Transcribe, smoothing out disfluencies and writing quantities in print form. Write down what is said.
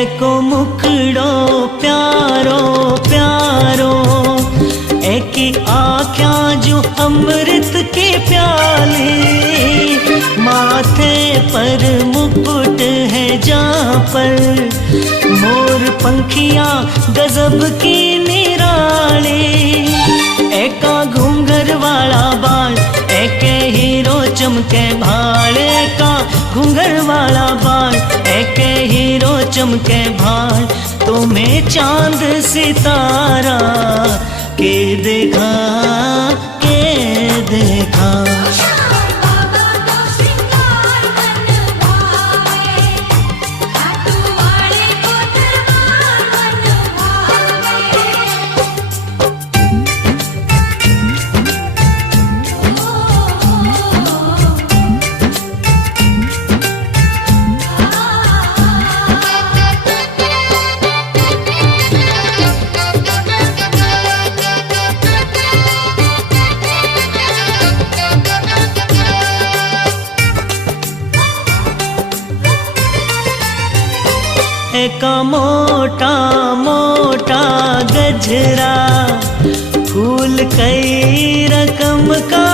एको मुखड़ो प्यारो प्यारो, एकी आँख्या जो अमृत के प्याले, माथे पर मुकुट है जहाँ पर मोर पंखियाँ गजब की निराले। एका घूंघर वाला बाल, एके हीरो चमके भाल, एका घूंघर वाला बाल, एके हीरो चमके भाल। तुम्हें चांद सितारा के देखा, के देखा। एका मोटा मोटा गजरा, फूल कई रकम का